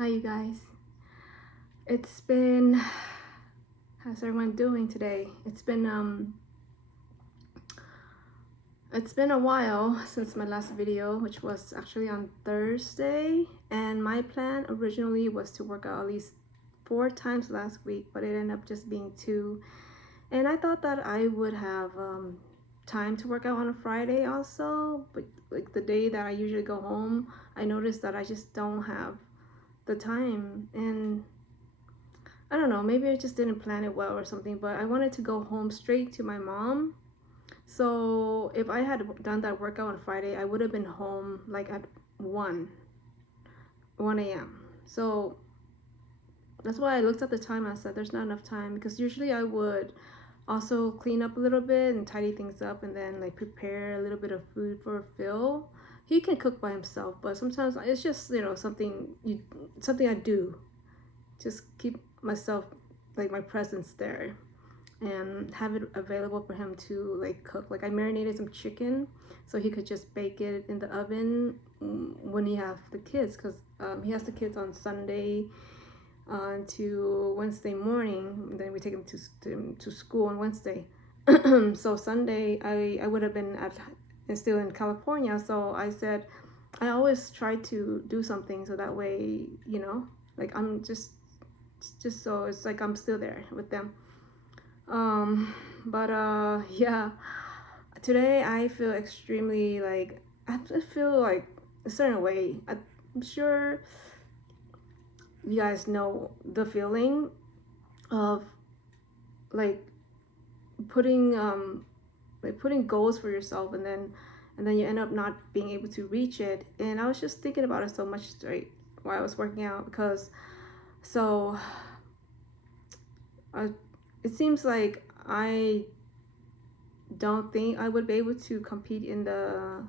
Hi you guys. It's been how's everyone doing today? It's been a while since my last video, which was actually on Thursday, and my plan originally was to work out at least 4 times last week, but it ended up just being 2. And I thought that I would have time to work out on a Friday also, but like the day that I usually go home, I noticed that I just don't have the time. And I don't know, maybe I just didn't plan it well or something, but I wanted to go home straight to my mom. So if I had done that workout on Friday, I would have been home like at 1 a.m. So that's why I looked at the time and I said there's not enough time, because usually I would also clean up a little bit and tidy things up and then like prepare a little bit of food for Phil. He can cook by himself, but sometimes it's just, something I do. Just keep myself, like my presence there, and have it available for him to like cook. Like I marinated some chicken so he could just bake it in the oven when he has the kids, because he has the kids on Sunday to Wednesday morning, and then we take him to school on Wednesday. So Sunday I would have been still in California, so I said I always try to do something so that way, like I'm just so it's like I'm still there with them. But yeah, today I feel extremely like I feel like a certain way. I'm sure you guys know the feeling of like putting goals for yourself, and then you end up not being able to reach it. And I was just thinking about it so much straight while I was working out, because so it seems like I don't think I would be able to compete in the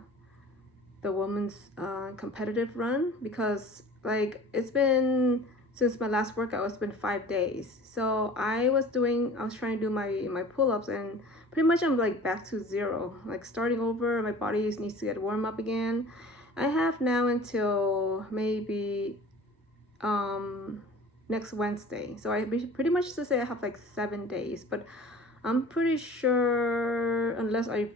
women's competitive run, because like it's been since my last workout, it's been 5 days. So I was trying to do my pull-ups, and pretty much I'm like back to zero, like starting over. My body needs to get warm up again. I have now until maybe next Wednesday, so I pretty much to say I have like 7 days, but I'm pretty sure unless I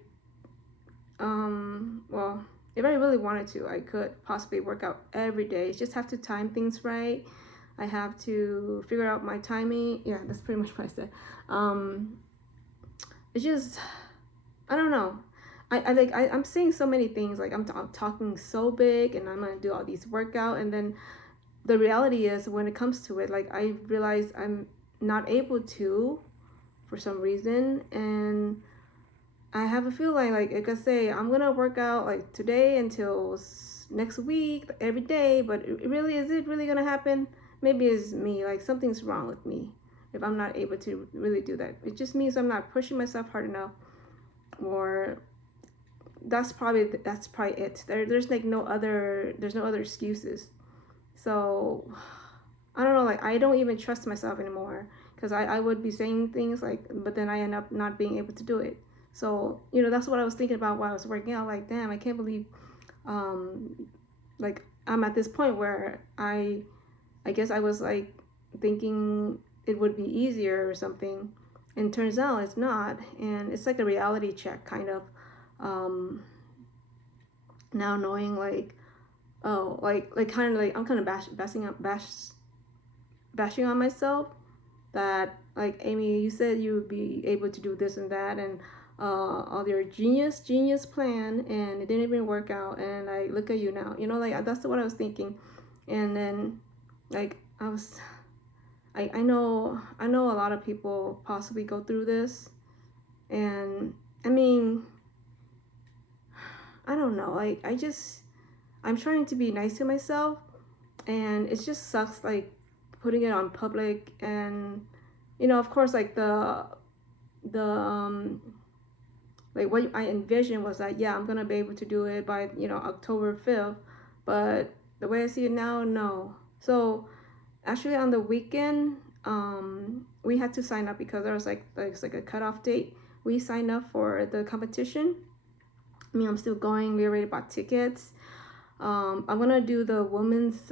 well, if I really wanted to, I could possibly work out every day. Just have to time things right. I have to figure out my timing. Yeah, that's pretty much what I said. It's just, I don't know. I'm saying so many things, like I'm talking so big, and I'm gonna do all these workout, and then the reality is when it comes to it, like I realize I'm not able to for some reason. And I have a feeling like I say, I'm gonna work out like today until next week every day, but is it really gonna happen? Maybe it's me, like something's wrong with me if I'm not able to really do that. It just means I'm not pushing myself hard enough, or that's probably it. There's no other excuses. So I don't know, like I don't even trust myself anymore, because I would be saying things like, but then I end up not being able to do it. So that's what I was thinking about while I was working out. Like, damn, I can't believe like I'm at this point where I guess I was like thinking it would be easier or something, and turns out it's not. And it's like a reality check kind of, now knowing like, oh, like kind of like I'm kind of bashing on myself, that like, Amy, you said you would be able to do this and that, and all your genius plan, and it didn't even work out, and I look at you now, like that's what I was thinking. And then like I know a lot of people possibly go through this, and I mean, I don't know, like I'm trying to be nice to myself, and it just sucks like putting it on public. And of course, like the like what I envisioned was that, yeah, I'm gonna be able to do it by October 5th, but the way I see it now, no. So actually on the weekend, we had to sign up, because there was like it's like a cutoff date. We signed up for the competition. I mean, I'm still going. We already bought tickets. I'm gonna do the women's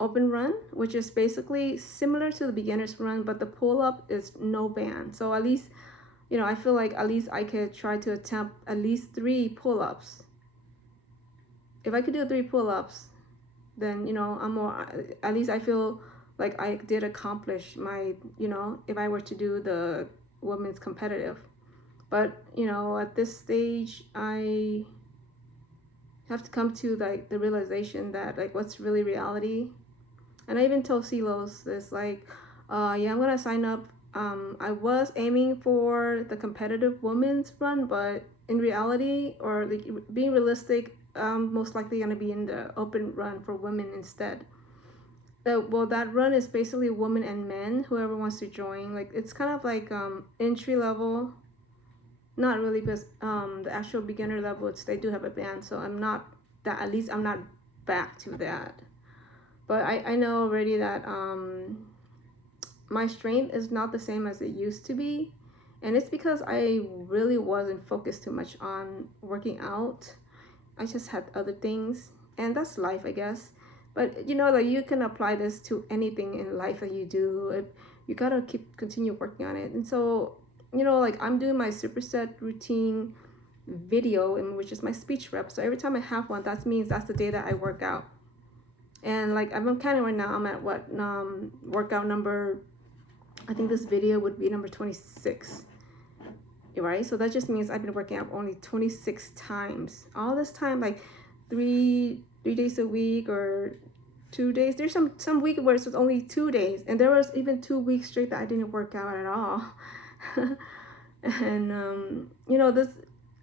open run, which is basically similar to the beginner's run, but the pull up is no band. So at least, you know, I feel like at least I could try to attempt at least 3 pull-ups. If I could do 3 pull-ups, then, you know, I'm more, at least I feel like I did accomplish my, you know, if I were to do the women's competitive. But, you know, at this stage, I have to come to like the realization that like what's really reality. And I even told Silos this, like, yeah, I'm gonna sign up. I was aiming for the competitive women's run, but in reality, or like being realistic, most likely gonna be in the open run for women instead. Well, that run is basically women and men, whoever wants to join. Like it's kind of like entry level. Not really, because the actual beginner level, they do have a band, so I'm not that. At least I'm not back to that. But I know already that my strength is not the same as it used to be, and it's because I really wasn't focused too much on working out. I just had other things, and that's life, I guess. But you know, like you can apply this to anything in life that you do. You gotta continue working on it. And so, you know, like I'm doing my superset routine video, and which is my speech rep. So every time I have one, that means that's the day that I work out. And like I'm counting right now, I'm at what workout number, I think this video would be number 26, right? So that just means I've been working out only 26 times all this time, like three days a week or 2 days. There's some week where it's only 2 days, and there was even 2 weeks straight that I didn't work out at all. And you know, this,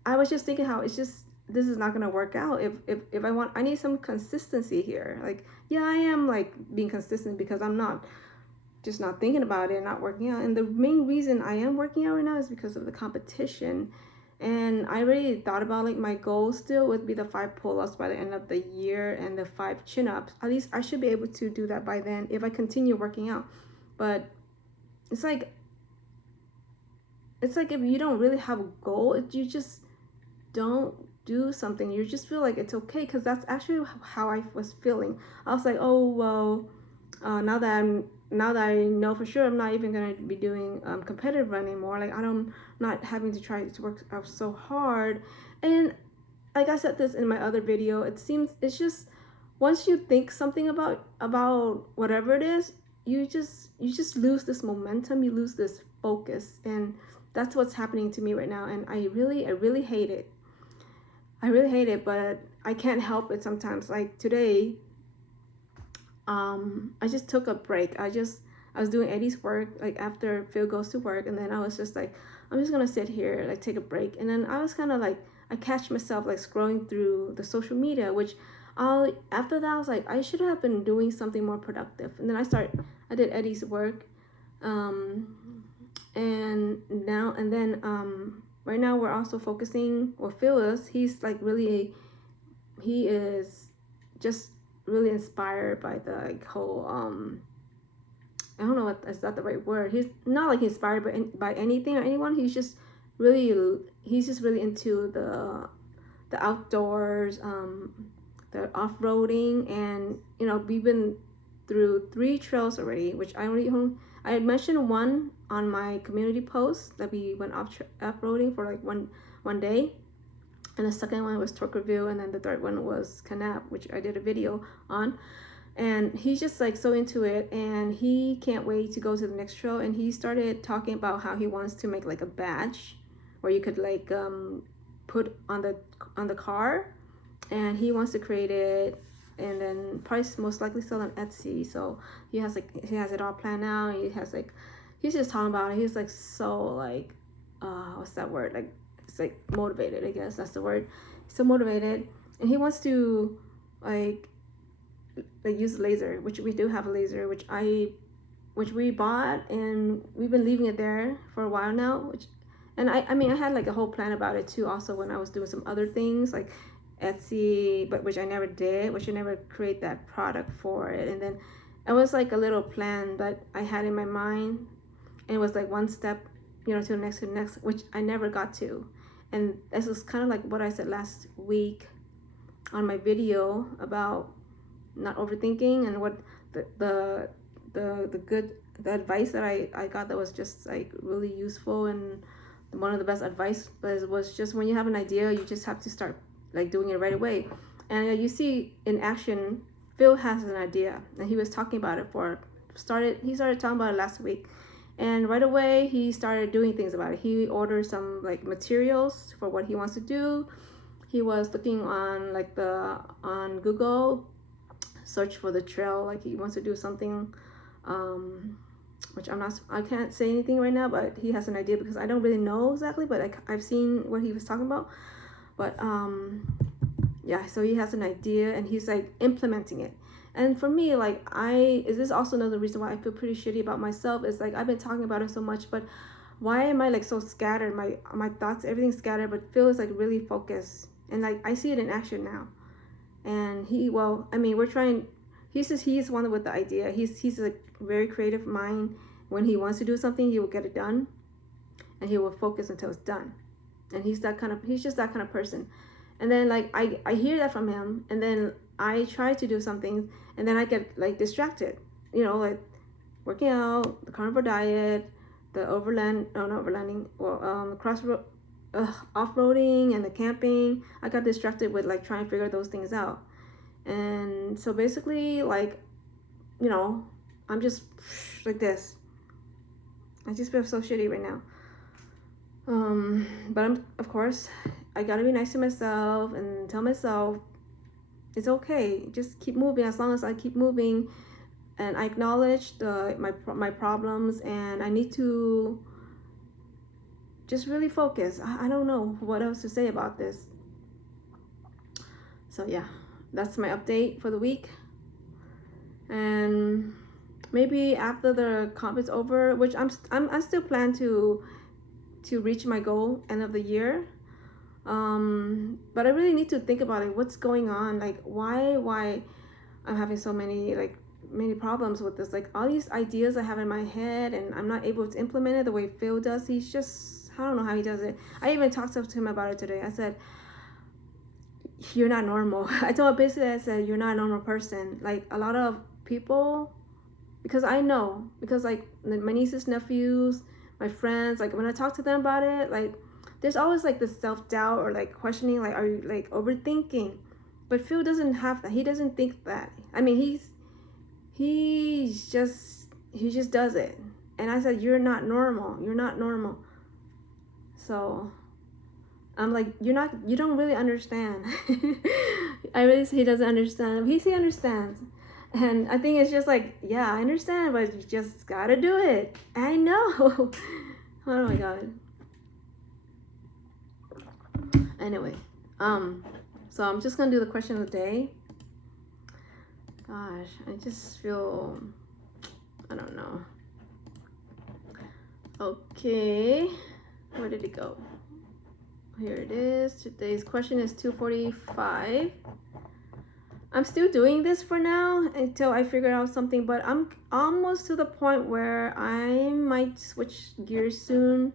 I was just thinking how it's just, this is not gonna work out. If I need some consistency here. Like, yeah, I am like being consistent because I'm not just not thinking about it, not working out. And the main reason I am working out right now is because of the competition. And I already thought about like my goal still would be the 5 pull-ups by the end of the year and the 5 chin-ups. At least I should be able to do that by then if I continue working out. But it's like if you don't really have a goal, you just don't do something. You just feel like it's okay, because that's actually how I was feeling. I was like, oh well, now that I know for sure I'm not even gonna be doing competitive run anymore. Like I'm not having to try to work out so hard. And like I said this in my other video, it's just once you think something about whatever it is, you just lose this momentum, you lose this focus, and that's what's happening to me right now. And I really hate it. I really hate it, but I can't help it sometimes. Like today, I just took a break. I was doing Eddie's work, like after Phil goes to work, and then I was just like, I'm just gonna sit here, like take a break. And then I was kind of like, I catch myself like scrolling through the social media, which after that I was like, I should have been doing something more productive. And then I did Eddie's work, and then right now we're also focusing, or Phil is, he's like really, he is just really inspired by the like whole I don't know what is that the right word. He's not like inspired by anything or anyone. He's just really into the outdoors, the off-roading. And you know, we've been through 3 trails already, which I had mentioned one on my community post that we went off-roading for like one day. And the second one was Torque Review, and then the third one was Canap, which I did a video on. And he's just like so into it, and he can't wait to go to the next trail. And he started talking about how he wants to make like a badge where you could like put on the car, and he wants to create it and then probably most likely sell on Etsy. So he has it all planned out. He's just talking about it. He's like so like what's that word, like it's like motivated, I guess that's the word. He's so motivated, and he wants to like use laser, which we do have a laser, which we bought, and we've been leaving it there for a while now. I mean I had like a whole plan about it too, also when I was doing some other things like Etsy, but which I never did, which I never create that product for it. And then it was like a little plan that I had in my mind, and it was like one step, you know, to the next, which I never got to. And this is kind of like what I said last week, on my video about not overthinking, and what the advice that I got that was just like really useful, and one of the best advice was just when you have an idea, you just have to start like doing it right away. And you see in action, Phil has an idea, and he was talking about it he started talking about it last week, and right away he started doing things about it. He ordered some like materials for what he wants to do. He was looking on like on Google search for the trail, like he wants to do something, which I can't say anything right now, but he has an idea because I don't really know exactly, but I've seen what he was talking about. But yeah, so he has an idea and he's like implementing it. And for me, like is this also another reason why I feel pretty shitty about myself, is like I've been talking about it so much, but why am I like so scattered? My thoughts, everything's scattered, but Phil is like really focused, and like I see it in action now. And we're trying. He says he's one with the idea. He's a very creative mind. When he wants to do something, he will get it done, and he will focus until it's done. And he's just that kind of person. And then like I hear that from him, and then I try to do something, and then I get like distracted. Like working out, the carnivore diet, the off-roading, and the camping. I got distracted with like trying to figure those things out. And so basically, like, I'm just like this. I just feel so shitty right now. But of course, I gotta be nice to myself and tell myself it's okay. Just keep moving. As long as I keep moving, and I acknowledge my problems, and I need to just really focus. I don't know what else to say about this. So yeah, that's my update for the week. And maybe after the conference over, which I still plan to reach my goal end of the year. But I really need to think about it. What's going on? Like why I'm having so many problems with this. Like all these ideas I have in my head, and I'm not able to implement it the way Phil does. He's just, I don't know how he does it. I even talked to him about it today. I said, you're not normal. I said, you're not a normal person. Like a lot of people, because like my nieces, nephews, my friends, like when I talk to them about it, like there's always like this self-doubt or like questioning, like, are you like overthinking? But Phil doesn't have that. He doesn't think that. I mean, he just does it. And I said, you're not normal. You're not normal. So I'm like, you don't really understand. I really say he doesn't understand. He understands. And I think it's just like, yeah, I understand, but you just gotta do it. I know. Oh my god. Anyway, so I'm just gonna do the question of the day. Gosh, I just feel, I don't know. Okay, where did it go? Here it is. Today's question is 245. I'm still doing this for now until I figure out something, but I'm almost to the point where I might switch gears soon.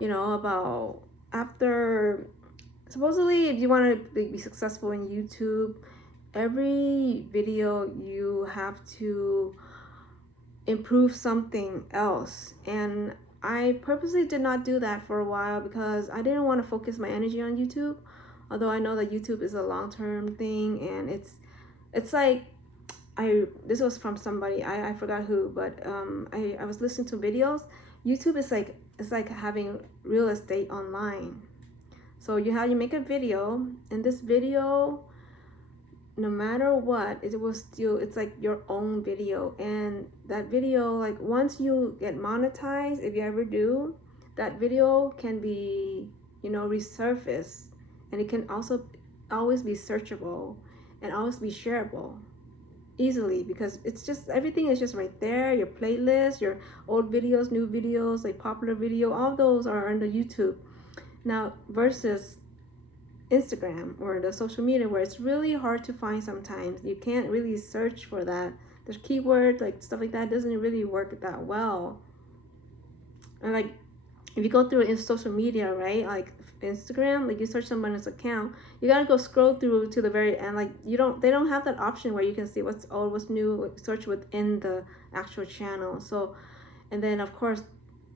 About after, supposedly, if you want to be successful in YouTube, every video you have to improve something else. And I purposely did not do that for a while because I didn't want to focus my energy on YouTube. Although I know that YouTube is a long-term thing, and it's like, this was from somebody, I forgot who, but I was listening to videos. YouTube is like, it's like having real estate online. So you make a video, and this video, no matter what, it's like your own video. And that video, like once you get monetized, if you ever do, that video can be, resurfaced, and it can also always be searchable and always be shareable easily, because it's just, everything is just right there. Your playlist, your old videos, new videos, like popular video, all those are under YouTube now, versus Instagram or the social media, where it's really hard to find. Sometimes you can't really search for that. There's keywords, like stuff like that doesn't really work that well. And like if you go through in social media, right, like Instagram, like you search someone's account, you gotta go scroll through to the very end. Like they don't have that option where you can see what's old, what's new, like search within the actual channel. So, and then of course,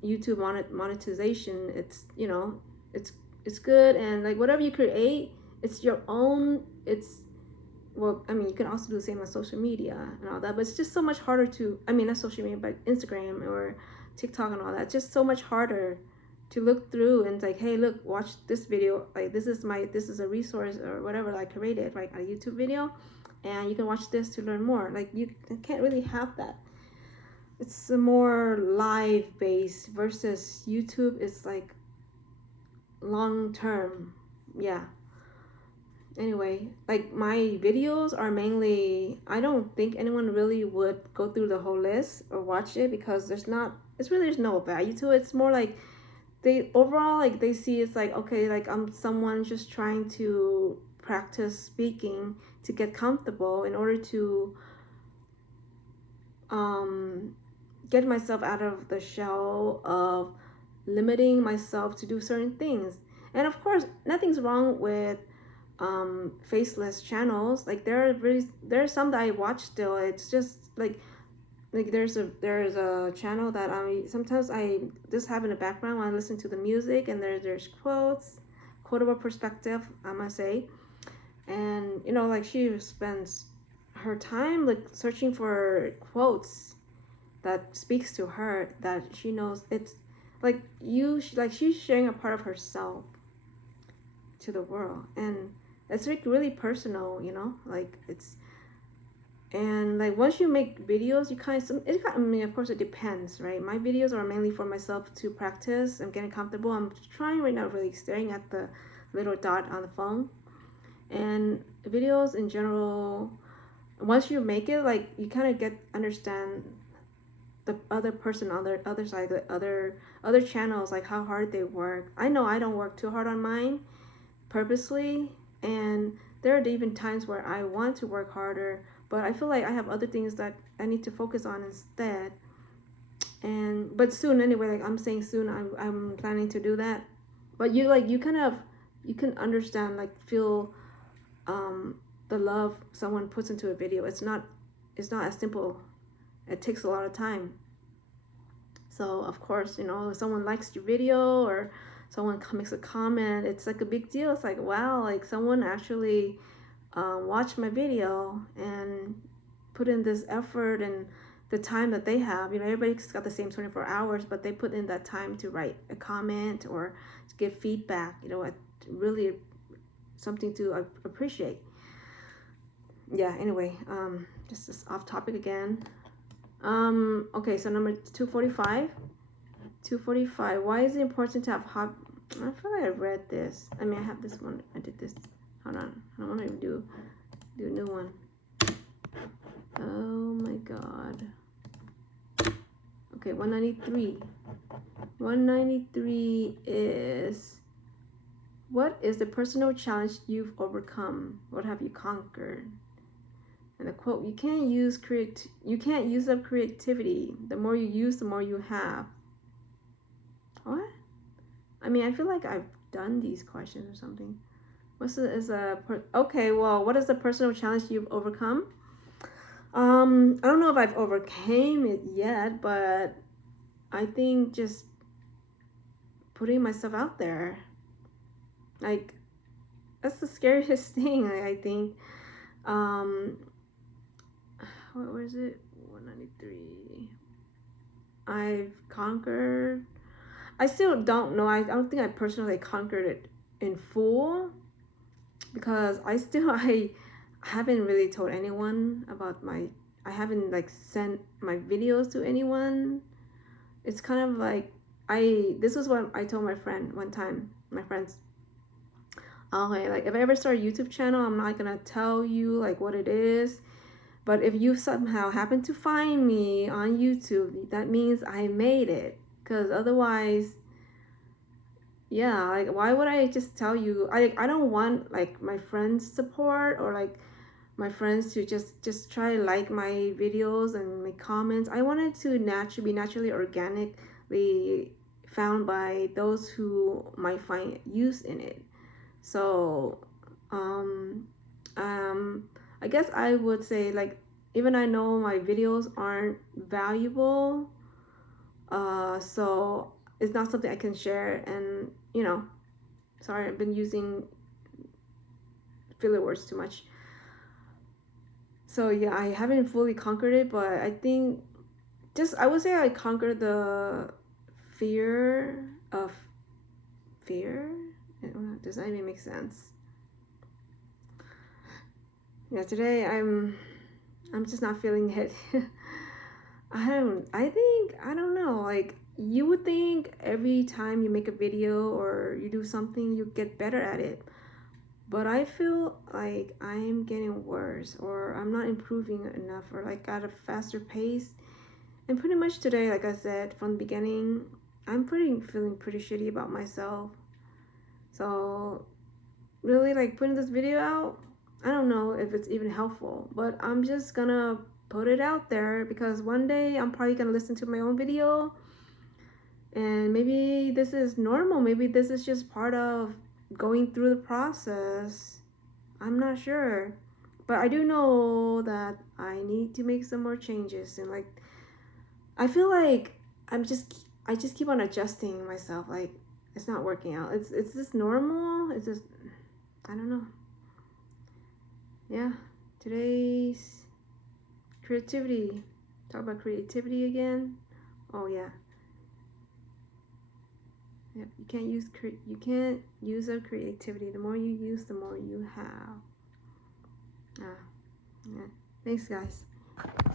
YouTube monetization, it's, you know, it's good, and like whatever you create, it's your own. It's, well, I mean, you can also do the same on social media and all that, but it's just so much harder to, I mean, not social media, but Instagram or TikTok and all that. It's just so much harder to look through and like, hey, look, watch this video. Like, this is a resource or whatever I created, like a YouTube video, and you can watch this to learn more. Like, you can't really have that. It's a more live based versus YouTube. It's like long term. Yeah. Anyway, like my videos are mainly, I don't think anyone really would go through the whole list or watch it, because there's no value to it. It's more like they overall, like they see it's like, okay, like I'm someone just trying to practice speaking to get comfortable in order to get myself out of the shell of limiting myself to do certain things. And of course, nothing's wrong with faceless channels. Like there are some that I watch still. It's just like there's a channel that I sometimes I just have in the background when I listen to the music, and there's quotable perspective, I must say. And you know, like she spends her time like searching for quotes that speaks to her, that she knows. It's like she's sharing a part of herself to the world, and it's like really personal, you know, like it's, and like once you make videos, you I mean, of course it depends, right? My videos are mainly for myself to practice. I'm getting comfortable. I'm trying right now, really staring at the little dot on the phone. And videos in general, once you make it, like you kind of understand the other person on the other side, the other channels, like how hard they work. I know I don't work too hard on mine purposely, and there are even times where I want to work harder, but I feel like I have other things that I need to focus on instead. And but soon anyway, like I'm saying soon, I'm planning to do that. But you can understand, like feel the love someone puts into a video. It's not as simple. It takes a lot of time. So of course, you know, if someone likes your video or someone makes a comment, it's like a big deal. It's like, wow, like someone actually watched my video and put in this effort and the time that they have. You know, everybody's got the same 24 hours, but they put in that time to write a comment or to give feedback. You know, really something to appreciate. Yeah, anyway, just this off topic again. Okay, so number 245. Why is it important to have hot? I feel like I read this. I mean, I have this one. I did this. Hold on. I don't want to even do a new one. Oh my god. Okay, 193. 193 is, what is the personal challenge you've overcome? What have you conquered? And the quote, you can't use up creativity. The more you use, the more you have. What? I mean, I feel like I've done these questions or something. Okay, well, what is the personal challenge you've overcome? I don't know if I've overcame it yet, but I think just putting myself out there, like, that's the scariest thing, I think. What was it? 193. I've conquered. I still don't know. I don't think I personally conquered it in full, because I haven't really told anyone about I haven't like sent my videos to anyone. It's kind of like this was what I told my friend one time, my friends. Okay, like if I ever start a YouTube channel, I'm not gonna tell you like what it is. But if you somehow happen to find me on YouTube, that means I made it. Because otherwise, yeah, like why would I just tell you? I don't want like my friends' support, or like my friends to just try to like my videos and make comments. I want it to be naturally, organically found by those who might find use in it. So I guess I would say, like, even I know my videos aren't valuable, so it's not something I can share. And you know, sorry, I've been using filler words too much. So yeah, I haven't fully conquered it, but I think I would say I conquered the fear of fear. Does that even make sense? Yeah, today I'm just not feeling it. I don't know, like, you would think every time you make a video or you do something you get better at it, but I feel like I'm getting worse, or I'm not improving enough, or like at a faster pace. And pretty much today, like I said from the beginning, I'm feeling pretty shitty about myself. So really, like, putting this video out, I don't know if it's even helpful, but I'm just gonna put it out there because one day I'm probably gonna listen to my own video, and maybe this is normal, maybe this is just part of going through the process. I'm not sure, but I do know that I need to make some more changes. And like, I feel like I just keep on adjusting myself, like it's not working out. It's just normal. It's just, I don't know. Yeah, today's creativity. Talk about creativity again. Oh yeah. Yeah, you can't use up creativity. The more you use, the more you have. Yeah. Thanks, guys.